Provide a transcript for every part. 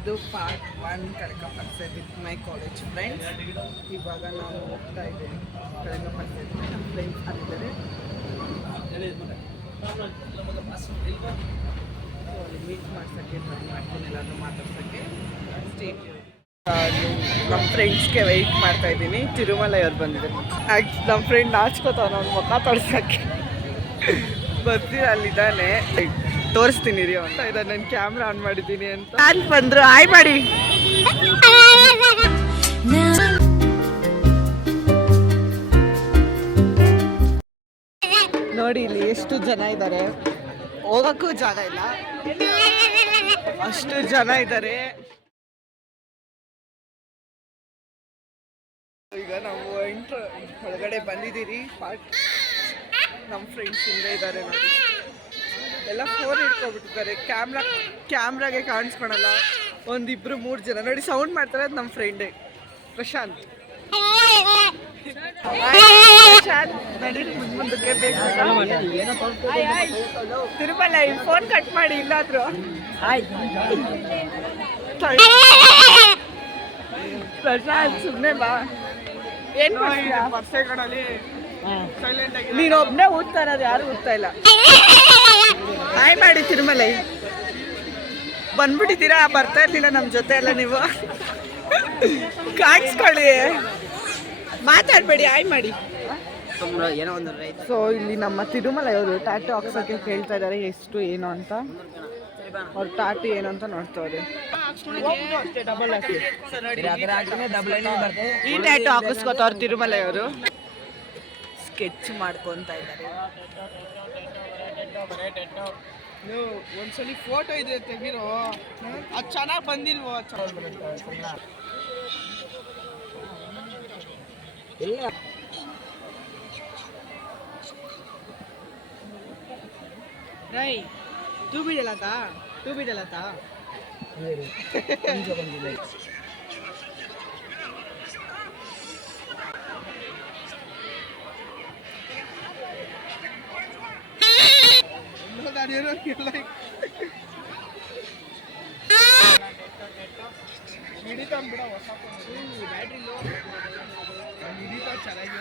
ಇದು ಪಾರ್ಟ್ 1 ಕಳಕ ಪರಿಸರ with my college friends. ಇವಾಗ ನಾವು ಹೋಗ್ತಾ ಇದ್ದೀವಿ ಕಳಕ ಪರಿಸರಕ್ಕೆ. ನಮ್ಮ ಫ್ರೆಂಡ್ಸ್ ಆಗಿದ್ದಾರೆ, ಮೀಟ್ ಮಾಡ್ಸೋಕ್ಕೆ ಟ್ರೈ ಮಾಡ್ತೀನಿ, ಎಲ್ಲಾದರೂ ಮಾತಾಡ್ಸೋಕ್ಕೆ. ಸ್ಟೇಟ್ ನಮ್ಮ ಫ್ರೆಂಡ್ಸ್ಗೆ ವೆಯ್ಟ್ ಮಾಡ್ತಾ ಇದ್ದೀನಿ. ತಿರುಮಲೈ ಅವ್ರು ಬಂದಿದ್ದಾರೆ. ನಮ್ಮ ಫ್ರೆಂಡ್ ನಾಚ್ಕೋತಾವ ನನ್ನ ಮುಖ ತೊಡ್ಸೋಕ್ಕೆ. ಬರ್ತೀರ ಅಲ್ಲಿದ್ದಾನೆ, ತೋರಿಸ್ತೀನಿ ರೀ ಅಂತ. ಇದ ನಾನು ಕ್ಯಾಮ್ರಾ ಆನ್ ಮಾಡಿದ್ದೀನಿ ಅಂತ. ಯಾರು ಬಂದ್ರು ಆಯ್ ಮಾಡಿ. ನೋಡಿ ಇಲ್ಲಿ ಎಷ್ಟು ಜನ ಇದ್ದಾರೆ, ಹೋಗಕ್ಕೂ ಜಾಗ ಇಲ್ಲ, ಅಷ್ಟು ಜನ ಇದ್ದಾರೆ. ಈಗ ನಾವು ಒಳಗಡೆ ಬಂದಿದ್ದೀರಿ. ನಮ್ಮ ಫ್ರೆಂಡ್ಸ್ ಹಿಂದೆ ಇದ್ದಾರೆ ನೋಡಿ, ಎಲ್ಲ ಫೋನ್ ಹಿಡ್ಕೊಬಿಟ್ಟಿದ್ದಾರೆ. ಕ್ಯಾಮ್ರಾಗೆ ಕಾಣಿಸ್ಕೊಳಲ್ಲ. ಒಂದಿಬ್ರು 3 ಜನ ನೋಡಿ ಸೌಂಡ್ ಮಾಡ್ತಾರೆ. ಅದು ನಮ್ಮ ಫ್ರೆಂಡೇ ಪ್ರಶಾಂತ್. ಮುಂದಕ್ಕೆ ಬೇಕು ತಿರುಮಲ. ಫೋನ್ ಕಟ್ ಮಾಡಿ ಇಲ್ಲಾದ್ರು. ಪ್ರಶಾಂತ್ ಸುಮ್ಮನೆ ಬಾ. ಏನ್ ನೀನು ಒಬ್ಬನೇ ಓದ್ತಾ ಇರೋದು, ಯಾರು ಓದ್ತಾ ಇಲ್ಲ. ಹಾಯ್ ಮಾಡಿ ತಿರುಮಲೈ. ಬಂದ್ಬಿಟ್ಟಿದ್ದೀರಾ, ಬರ್ತಾ ಇರ್ಲಿಲ್ಲ ನಮ್ಮ ಜೊತೆ ಎಲ್ಲ ನೀವು. ಕಾಣಿಸ್ಕೊಳ್ಳಿ, ಮಾತಾಡ್ಬೇಡಿ, ಹಾಯ್ ಮಾಡಿ. ಸೊ ಇಲ್ಲಿ ನಮ್ಮ ತಿರುಮಲೈ ಅವರು ಟ್ಯಾಟು ಹಾಕ್ಸೋಕ್ಕೆ ಕೇಳ್ತಾ ಇದ್ದಾರೆ, ಎಷ್ಟು ಏನು ಅಂತ. ಅವ್ರ ಟ್ಯಾಟು ಏನು ಅಂತ ನೋಡ್ತವ್ರೆ. ಈ ಟ್ಯಾಟು ಹಾಕಿಸ್ಕೊತವ್ರು ತಿರುಮಲೈ ಅವರು. ಸ್ಕೆಚ್ ಮಾಡ್ಕೊತಾ ಇದ್ದಾರೆ. ಒಂದ್ಸಲಿ ಫೋಟೋ ಇದೆ ತೆಗಿರೋ, ಅದು ಚೆನ್ನಾಗಿ ಬಂದಿಲ್ವೋ. ರೈ ತೂ ಬಿಡಲತ್ತ ಹಿಡಿತಾನ್ ಬಿಡ, ಹೊಸ ಬ್ಯಾಟ್ರಿ ಲೋ ಹಿಡಿತಾ ಚೆನ್ನಾಗಿ.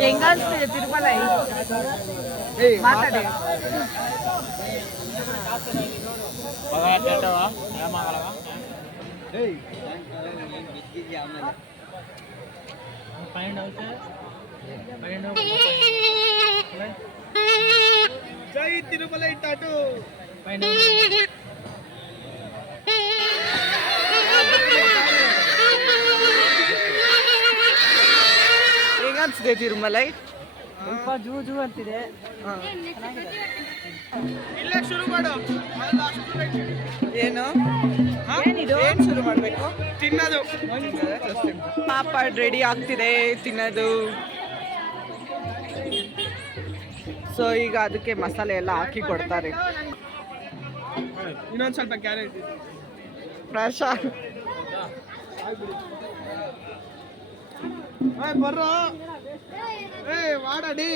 ಹೆಂಗನ್ಸ್ತಿದೆ ತಿರುಮಲೈ? ಮಾತಾಡಿ. ಜೈ ತಿರುಮಲೈ ಟಾಟು. ಹೇಗನ್ಸಿದೆ ತಿರುಮಲೈ? ಸ್ವಲ್ಪ ಜೂ ಅಂತಿದೆ. ಇಲ್ಲೇ ಶುರು ಮಾಡು. ಏನು ಏನು ಶುರು ಮಾಡಬೇಕು? ತಿನ್ನೋದು. ಪಾಪಡ್ ರೆಡಿ ಆಗ್ತಿದೆ, ತಿನ್ನೋದು. ಸೊ ಈಗ ಅದಕ್ಕೆ ಮಸಾಲೆ ಎಲ್ಲ ಹಾಕಿ ಕೊಡ್ತಾರೆ. ಇನ್ನೊಂದು ಸ್ವಲ್ಪ ಕ್ಯಾರೆಟ್ ಪ್ರಶಾಂತ್ ಬರ್ರೋ. వాడండి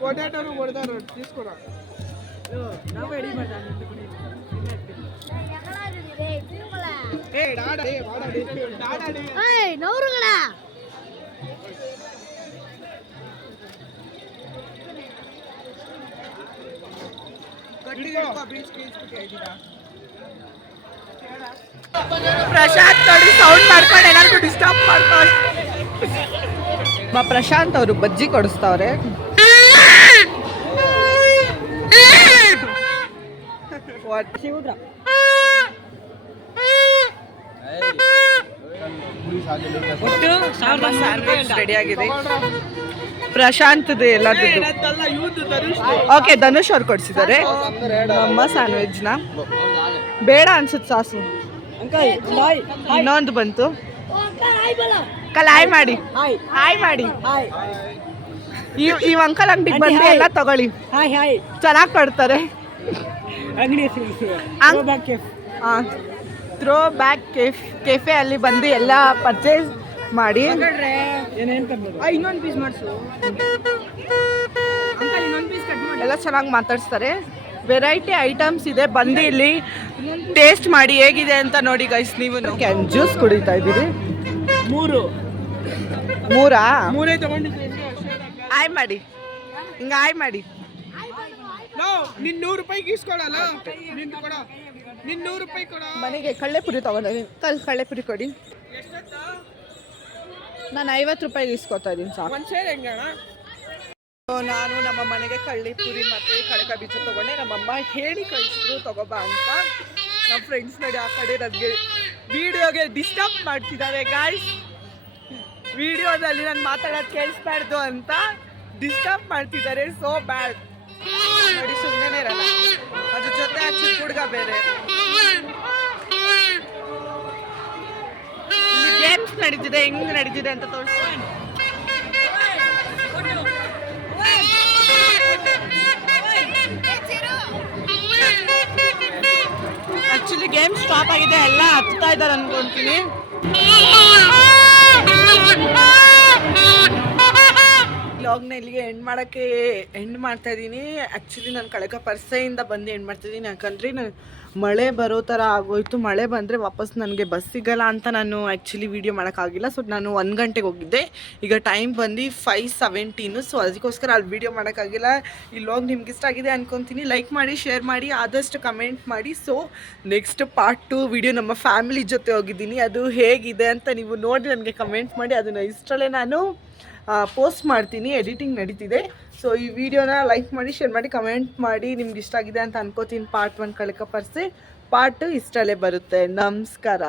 పొటాటోను కొడతారు, తీసుకురా. ಪ್ರಶಾಂತ್ ನೋಡಿ ಸೌಂಡ್ ಮಾಡ್ಕೊಂಡು ಎಲ್ಲರಿಗೂ ಡಿಸ್ಟರ್ಬ್ ಮಾಡ್ಕೊಂಡು. ಪ್ರಶಾಂತ್ ಅವರು ಬಜ್ಜಿ ಕೊಡಿಸ್ತಾವ್ರೆ. ವಾಟ್ ಸ್ಯಾಂಡ್ವಿಚ್ ರೆಡಿ ಆಗಿದೆ. ಪ್ರಶಾಂತ್ದು ಎಲ್ಲದದ್ದು. ಓಕೆ, ಧನುಷ್ ಅವ್ರು ಕೊಡಿಸಿದ್ದಾರೆ ನಮ್ಮ ಸ್ಯಾಂಡ್ವಿಚ್ನ. ಬೇಡ ಅನ್ಸುತ್ತೆ ಸಾಸು. ಇನ್ನೊಂದು ಬಂತು. ಹಾಯ್ ಮಾಡಿ, ಹಾಯ್ ಮಾಡಿ. ಈ ಅಂಕಲ್ ಅಂಗಡಿಗೆ ಬಂದು ಎಲ್ಲ ತಗೊಳ್ಳಿ, ಚೆನ್ನಾಗಿ ಕೊಡ್ತಾರೆ. ಥ್ರೋ ಬ್ಯಾಕ್ ಕೆಫೆ ಅಲ್ಲಿ ಬಂದು ಎಲ್ಲ ಪರ್ಚೇಸ್ ಮಾಡಿ. ಇನ್ನೊಂದು ಪೀಸ್ ಮಾಡಿಸು, ಎಲ್ಲ ಚೆನ್ನಾಗಿ ಮಾತಾಡಿಸ್ತಾರೆ. ವೆರೈಟಿ ಐಟಮ್ಸ್ ಇದೆ, ಬಂದು ಇಲ್ಲಿ ಟೇಸ್ಟ್ ಮಾಡಿ ಹೇಗಿದೆ ಅಂತ ನೋಡಿ ಗೈಸ್. ನೀವು ಜ್ಯೂಸ್ ಕುಡಿತಾ ಇದ್ದೀರಿ. ಮೂರಾ ಆಯ್ ಮಾಡಿ, ಹಿಂಗೆ ಆಯ್ ಮಾಡಿ. ನಿನ್ 100 ರೂಪಾಯಿಗೆ ಇಸ್ಕೊಳಲ್ಲ, ನಿನ್ 100 ರೂಪಾಯಿ ಕೊಡ. ಮನೆಗೆ ಕಳ್ಳೆಪುರಿ ತಗೊಂಡಿದ್ದೀನಿ. ಕಳ್ಳೆಪುರಿ ಕೊಡಿ. ನಾನು 50 ರೂಪಾಯಿಗೆ ಇಸ್ಕೊತಾ ಇದ್ದೀನಿ ಸಾಕು. ನಾನು ನಮ್ಮ ಮನೆಗೆ ಕಳ್ಳೆಪುರಿ ಮತ್ತು ಕಡಕ ಬೀಜ ತೊಗೊಂಡೆ. ನಮ್ಮಮ್ಮ ಹೇಳಿ ಕಳಿಸಿದ್ರು ತಗೋಬಾ ಅಂತ. ನಮ್ಮ ಫ್ರೆಂಡ್ಸ್ ನೋಡಿ ಆ ಕಡೆ ನನಗೆ ವಿಡಿಯೋಗೆ ಡಿಸ್ಟರ್ಬ್ ಮಾಡ್ತಿದ್ದಾರೆ ಗಾಯ್ಸ್. ವಿಡಿಯೋದಲ್ಲಿ ನಾನು ಮಾತಾಡೋದು ಕೇಳಿಸ್ಬಾರ್ದು ಅಂತ ಡಿಸ್ಟರ್ಬ್ ಮಾಡ್ತಿದ್ದಾರೆ. ಸೋ ಬ್ಯಾಡ್ ನೋಡಿ, ಸುಮ್ಮನೆ ಇರಲ್ಲ. ಅದ್ರ ಜೊತೆ ಆ ಚಿಕ್ಕ ಹುಡುಗ ಬೇರೆ. ಗೇಮ್ಸ್ ನಡೀತಿದೆ, ಹೆಂಗ್ ನಡೀತಿದೆ ಅಂತ ತೋರಿಸ್ತೀನಿ. ಆಕ್ಚುಲಿ ಗೇಮ್ ಸ್ಟಾಪ್ ಆಗಿದೆ, ಎಲ್ಲ ಹತ್ತಾ ಇದ್ದಾರೆ ಅನ್ಕೊಂತೀನಿ. ವ್ಲಾಗ್ನ ಇಲ್ಲಿಗೆ ಎಂಡ್ ಮಾಡ್ತಾ ಇದ್ದೀನಿ. ಆ್ಯಕ್ಚುಲಿ ನಾನು ಕಳೆಕ ಪರ್ಸೆಯಿಂದ ಬಂದು ಎಂಡ್ ಮಾಡ್ತಾಯಿದ್ದೀನಿ. ಯಾಕಂದರೆ ನಾನು ಮಳೆ ಬರೋ ಥರ ಆಗೋಯ್ತು. ಮಳೆ ಬಂದರೆ ವಾಪಸ್ ನನಗೆ ಬಸ್ ಸಿಗಲ್ಲ ಅಂತ ನಾನು ಆ್ಯಕ್ಚುಲಿ ವೀಡಿಯೋ ಮಾಡೋಕ್ಕಾಗಿಲ್ಲ. ಸೊ ನಾನು 1 ಗಂಟೆಗೆ ಹೋಗಿದ್ದೆ. ಈಗ ಟೈಮ್ ಬಂದು 5:17. ಸೊ ಅದಕ್ಕೋಸ್ಕರ ಅಲ್ಲಿ ವೀಡಿಯೋ ಮಾಡೋಕ್ಕಾಗಿಲ್ಲ. ಈ ವ್ಲಾಗ್ ನಿಮ್ಗೆ ಇಷ್ಟ ಆಗಿದೆ ಅನ್ಕೊತೀನಿ. ಲೈಕ್ ಮಾಡಿ, ಶೇರ್ ಮಾಡಿ, ಆದಷ್ಟು ಕಮೆಂಟ್ ಮಾಡಿ. ಸೊ ನೆಕ್ಸ್ಟ್ ಪಾರ್ಟ್ 2 ವೀಡಿಯೋ ನಮ್ಮ ಫ್ಯಾಮಿಲಿ ಜೊತೆ ಹೋಗಿದ್ದೀನಿ. ಅದು ಹೇಗಿದೆ ಅಂತ ನೀವು ನೋಡಿ ನನಗೆ ಕಮೆಂಟ್ ಮಾಡಿ. ಅದನ್ನು ಇಷ್ಟರಲ್ಲೇ ನಾನು ಪೋಸ್ಟ್ ಮಾಡ್ತೀನಿ. ಎಡಿಟಿಂಗ್ ನಡೀತಿದೆ. ಸೊ ಈ ವಿಡಿಯೋನ ಲೈಕ್ ಮಾಡಿ, ಶೇರ್ ಮಾಡಿ, ಕಮೆಂಟ್ ಮಾಡಿ. ನಿಮ್ಗೆ ಇಷ್ಟ ಆಗಿದೆ ಅಂತ ಅನ್ಕೋತೀನಿ. ಪಾರ್ಟ್ 1 ಕಳಕ ಪರ್ಸೆ, ಪಾರ್ಟ್ 2 ಇಷ್ಟರಲ್ಲೇ ಬರುತ್ತೆ. ನಮಸ್ಕಾರ.